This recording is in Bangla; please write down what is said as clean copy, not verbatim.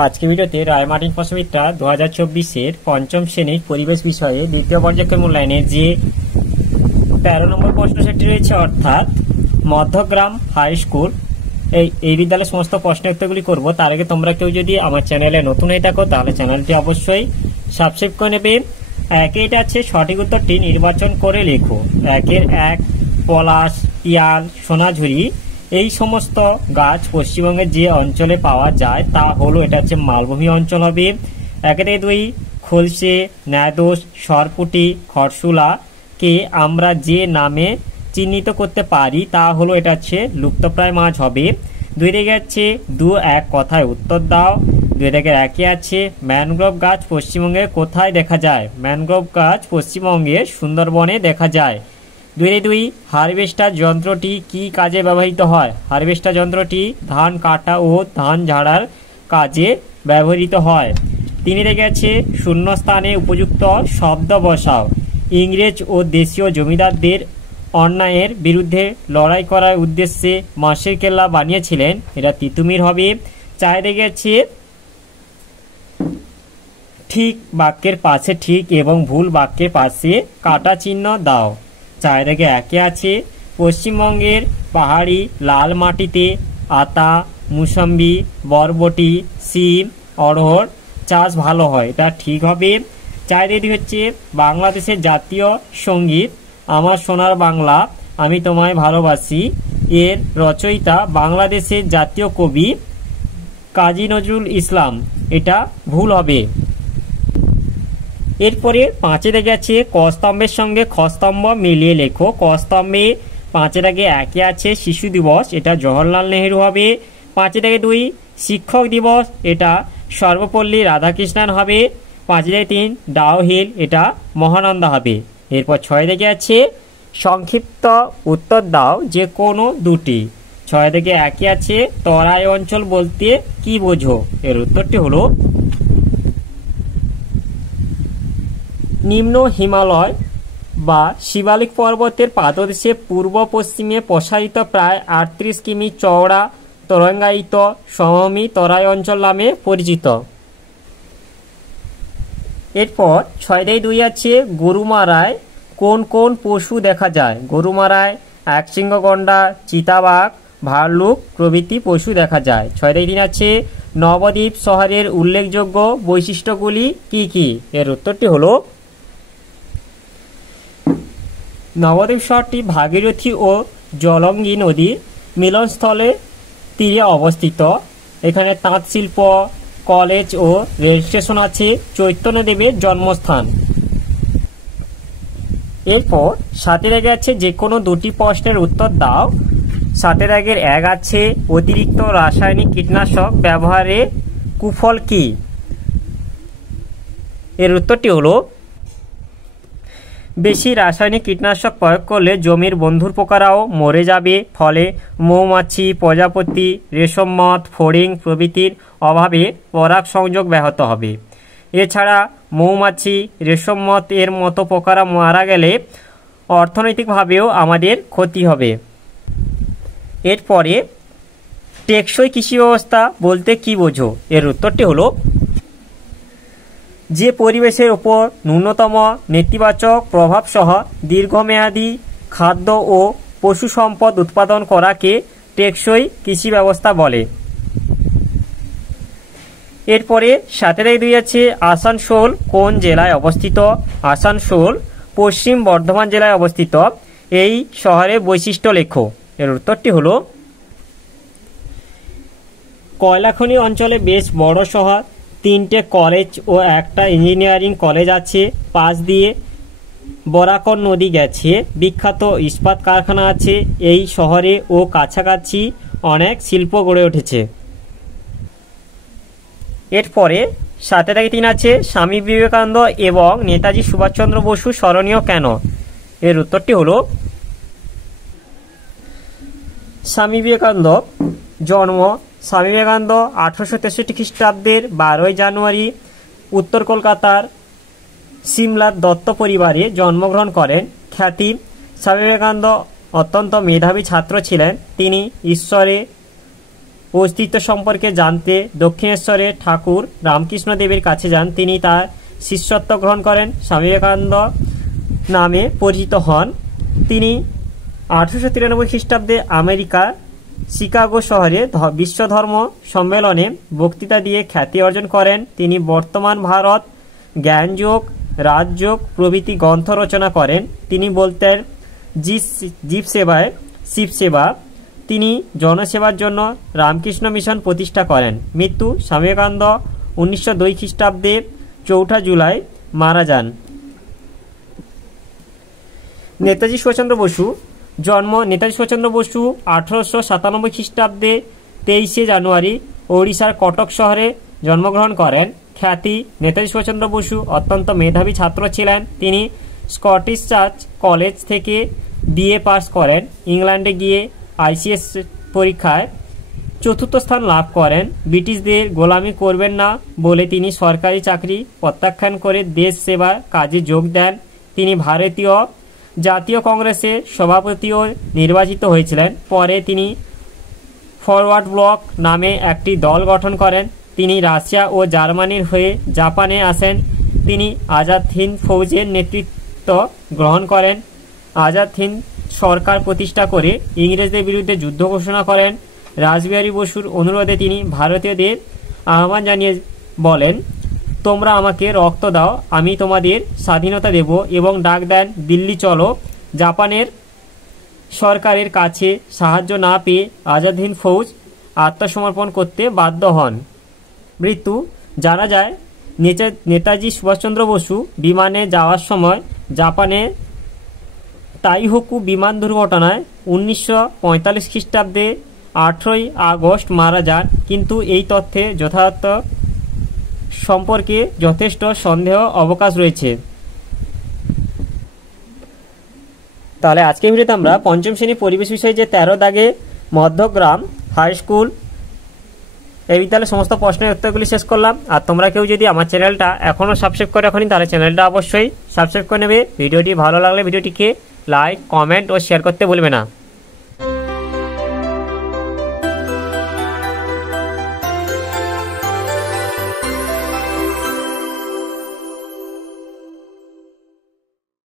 আজকে ভিডিওতে রায়মার্টিন প্রশ্নবিদ্যা 2024-এর পঞ্চম শ্রেণীর পরিবেশ বিষয়ে দ্বিতীয় পর্যায়ের মূল্যায়নের যে 13 নম্বর প্রশ্ন সেটি রয়েছে, অর্থাৎ মধ্যগ্রাম হাই স্কুল এই বিদ্যালয়ের সমস্ত প্রশ্ন উত্তরগুলি করবো। তার আগে তোমরা কেউ যদি আমার চ্যানেলে নতুন হয়ে থাকো তাহলে চ্যানেলটি অবশ্যই সাবস্ক্রাইব করে নেবে। এটা আছে সঠিক উত্তরটি নির্বাচন করে লেখো। 1 পলাশ, পিয়াল, সোনাঝুরি এই সমস্ত গাছ পশ্চিমবঙ্গের যে অঞ্চলে পাওয়া যায় তা হলো, এটা হচ্ছে মালভূমি অঞ্চল হবে। 2 খলসে, ন্যাদোষ, সরপুটি, খরসুলা কে আমরা যে নামে চিহ্নিত করতে পারি তা হলো, এটা হচ্ছে লুপ্তপ্রায় মাছ হবে। 2 আছে 2-1 কথায় উত্তর দাও। 2 আছে ম্যানগ্রোভ গাছ পশ্চিমবঙ্গে কোথায় দেখা যায়? ম্যানগ্রোভ গাছ পশ্চিমবঙ্গের সুন্দরবনে দেখা যায়। 2 হারভেস্টার যন্ত্রটি কি কাজে ব্যবহৃত হয়? হারভেস্টার যন্ত্রটি ধান কাটা ও ধান ঝাড়ার কাজে ব্যবহৃত হয়। 3 আছে শূন্যস্থানে উপযুক্ত শব্দ বসাও। ইংরেজ ও দেশীয় জমিদারদের অন্যায়ের বিরুদ্ধে লড়াই করার উদ্দেশ্যে মাসের কেল্লা বানিয়েছিলেন, এটা তিতুমির হবে। 4 আছে ঠিক বাক্যের পাশে ঠিক এবং ভুল বাক্যের পাশে কাটা চিহ্ন দাও। 4 আছে পশ্চিমবঙ্গের পাহাড়ি লাল মাটিতে আতা, মুসম্বি, বরবটি, শিম, অড়হর চাষ ভালো হয়, এটা ঠিক হবে। 4 হচ্ছে বাংলাদেশের জাতীয় সঙ্গীত আমার সোনার বাংলা আমি তোমায় ভালোবাসি এর রচয়িতা বাংলাদেশের জাতীয় কবি কাজী নজরুল ইসলাম, এটা ভুল হবে। এরপরে 5 আছে ক স্তম্ভের সঙ্গে খ স্তম্ভ মিলিয়ে লেখো। ক স্তম্ভে 5 আছে শিশু দিবস, এটা জওহরলাল নেহেরু হবে। 5-2 শিক্ষক দিবস, এটা সর্বপল্লী রাধাকৃষ্ণন হবে। 5-3 ডাউহিল, এটা মহানন্দা হবে। এরপর 6 আছে সংক্ষিপ্ত উত্তর দাও যে কোনো দুটি। 6 আছে তরাই অঞ্চল বলতে কি বোঝো? এর উত্তরটি হলো নিম্ন হিমালয় বা শিবালিক পর্বতের পাদদেশে পূর্ব পশ্চিমে প্রসারিত প্রায় 38 কিমি চওড়া তরঙ্গায়িত সমভূমি তরাই অঞ্চল নামে পরিচিত। এরপর 6-2 আছে গরুমারায় কোন কোন পশু দেখা যায়? গরুমারায় একশৃঙ্গ গন্ডার, চিতাবাঘ, ভাল্লুক প্রভৃতি পশু দেখা যায়। 6-3 আছে নবদ্বীপ শহরের উল্লেখযোগ্য বৈশিষ্ট্যগুলি কি কি? এর উত্তরটি হলো নবদ্বীপ শহরটি ভাগীরথী ও জলঙ্গি নদীর মিলনস্থলে তীরে অবস্থিত। এখানে তাঁত শিল্প, কলেজ ও রেল স্টেশন আছে। চৈতন্যদেবের জন্মস্থান। এরপর 7 আছে যে কোনো দুটি প্রশ্নের উত্তর দাও। 7 আছে অতিরিক্ত রাসায়নিক কীটনাশক ব্যবহারে কুফল কি? এর উত্তরটি হলো বেশি রাসায়নিক কীটনাশক প্রয়োগ করলে জমির বন্ধুর পোকারাও মরে যাবে, ফলে মৌমাছি, প্রজাপতি, রেশম মথ, ফড়িং প্রভৃতির অভাবে পরাগ সংযোগ ব্যাহত হবে। এছাড়া মৌমাছি, রেশম মথ এর মতো পোকারা মারা গেলে অর্থনৈতিকভাবেও আমাদের ক্ষতি হবে। এরপরে টেকসই কৃষি ব্যবস্থা বলতে কি বোঝো? এর উত্তরটি হলো যে পরিবেশের উপর ন্যূনতম নেতিবাচক প্রভাব সহ দীর্ঘমেয়াদী খাদ্য ও পশু সম্পদ উৎপাদন করাকে টেকসই কৃষি ব্যবস্থা বলে। এরপরে 7-2 আছে আসানসোল কোন জেলায় অবস্থিত? আসানসোল পশ্চিম বর্ধমান জেলায় অবস্থিত। এই শহরের বৈশিষ্ট্য লেখো। এর উত্তরটি হলো কয়লাখনি অঞ্চলে বেশ বড় শহর, 3টে কলেজ ও একটা ইঞ্জিনিয়ারিং কলেজ আছে। পাশ দিয়ে বরাকর নদী গেছে। বিখ্যাত ইস্পাত কারখানা আছে এই শহরে ও কাছাকাছি অনেক শিল্প গড়ে উঠেছে। এরপরে 7-3 আছে স্বামী বিবেকানন্দ এবং নেতাজি সুভাষচন্দ্র বসু স্মরণীয় কেন? এর উত্তরটি হলো স্বামী বিবেকানন্দ জন্ম স্বামী বিবেকানন্দ 1863 খ্রিস্টাব্দের 12 জানুয়ারি উত্তর কলকাতার সিমলার দত্ত পরিবারে জন্মগ্রহণ করেন। খ্যাতি স্বামী বিবেকানন্দ অত্যন্ত মেধাবী ছাত্র ছিলেন। তিনি ঈশ্বরে অস্তিত্ব সম্পর্কে জানতে দক্ষিণেশ্বরে ঠাকুর রামকৃষ্ণ দেবের কাছে যান। তিনি তার শিষ্যত্ব গ্রহণ করেন, স্বামী বিবেকানন্দ নামে পরিচিত হন। তিনি 1893 খ্রিস্টাব্দে আমেরিকা শিকাগো শহরে বিশ্ব ধর্ম সম্মেলনে বক্তৃতা দিয়ে খ্যাতি অর্জন করেন। তিনি বর্তমান ভারত, জ্ঞানযোগ, রাজযোগ প্রভৃতি গ্রন্থ রচনা করেন। তিনি বলতেন জীব সেবায় শিব সেবা। তিনি জনসেবার জন্য রামকৃষ্ণ মিশন প্রতিষ্ঠা করেন। মৃত্যু স্বামী বিবেকানন্দ 1902 খ্রিস্টাব্দে 4 জুলাই মারা যান। নেতাজি সুভাষচন্দ্র বসু জন্ম। নেতাজি সুভাষচন্দ্র বসু 1897 খ্রিস্টাব্দে 23 জানুয়ারি ওড়িশার কটক শহরে জন্মগ্রহণ করেন। খ্যাতি নেতাজি সুভাষচন্দ্র বসু অত্যন্ত মেধাবী ছাত্র ছিলেন। তিনি স্কটিশ চার্চ কলেজ থেকে বিএ পাস করেন। ইংল্যান্ডে গিয়ে আইসিএস পরীক্ষায় 4র্থ স্থান লাভ করেন। ব্রিটিশদের গোলামি করবেন না বলে তিনি সরকারি চাকরি প্রত্যাখ্যান করে দেশ সেবার কাজে যোগ দেন। তিনি ভারতীয় জাতীয় কংগ্রেসের সভাপতিও নির্বাচিত হয়েছিলেন। পরে তিনি ফরওয়ার্ড ব্লক নামে একটি দল গঠন করেন। তিনি রাশিয়া ও জার্মানির হয়ে জাপানে আসেন। তিনি আজাদ হিন্দ ফৌজের নেতৃত্ব গ্রহণ করেন। আজাদ হিন্দ সরকার প্রতিষ্ঠা করে ইংরেজদের বিরুদ্ধে যুদ্ধ ঘোষণা করেন। রাসবিহারী বসুর অনুরোধে তিনি ভারতীয়দের আহ্বান জানিয়ে বলেন, তোমরা আমাকে রক্ত দাও, আমি তোমাদের স্বাধীনতা দেব, এবং ডাক দেন, দিল্লি চলো। জাপানের সরকারের কাছে সাহায্য না পেয়ে আজাদ হিন্দ ফৌজ আত্মসমর্পণ করতে বাধ্য হন। মৃত্যু জানা যায় নেতাজি সুভাষচন্দ্র বসু বিমানে যাওয়ার সময় জাপানে তাইহোকু বিমান দুর্ঘটনায় 1945 খ্রিস্টাব্দে 18 আগস্ট মারা যান। কিন্তু এই তথ্যে যথার্থ সম্পর্কে যথেষ্ট সন্দেহ অবকাশ রয়েছে। তাহলে আজকের ভিডিওতে আমরা পঞ্চম শ্রেণী পরিবেশ বিষয়ে যে 13 দাগে মধ্যগ্রাম হাই স্কুল এই বিদ্যালয়ের সমস্ত প্রশ্নের উত্তরগুলি শেষ করলাম। আর তোমরা কেউ যদি আমার চ্যানেলটা এখনও সাবস্ক্রাইব করে রাখোনি তাহলে চ্যানেলটা অবশ্যই সাবস্ক্রাইব করে নেবে। ভিডিওটি ভালো লাগলে ভিডিওটিকে লাইক, কমেন্ট ও শেয়ার করতে ভুলবে না।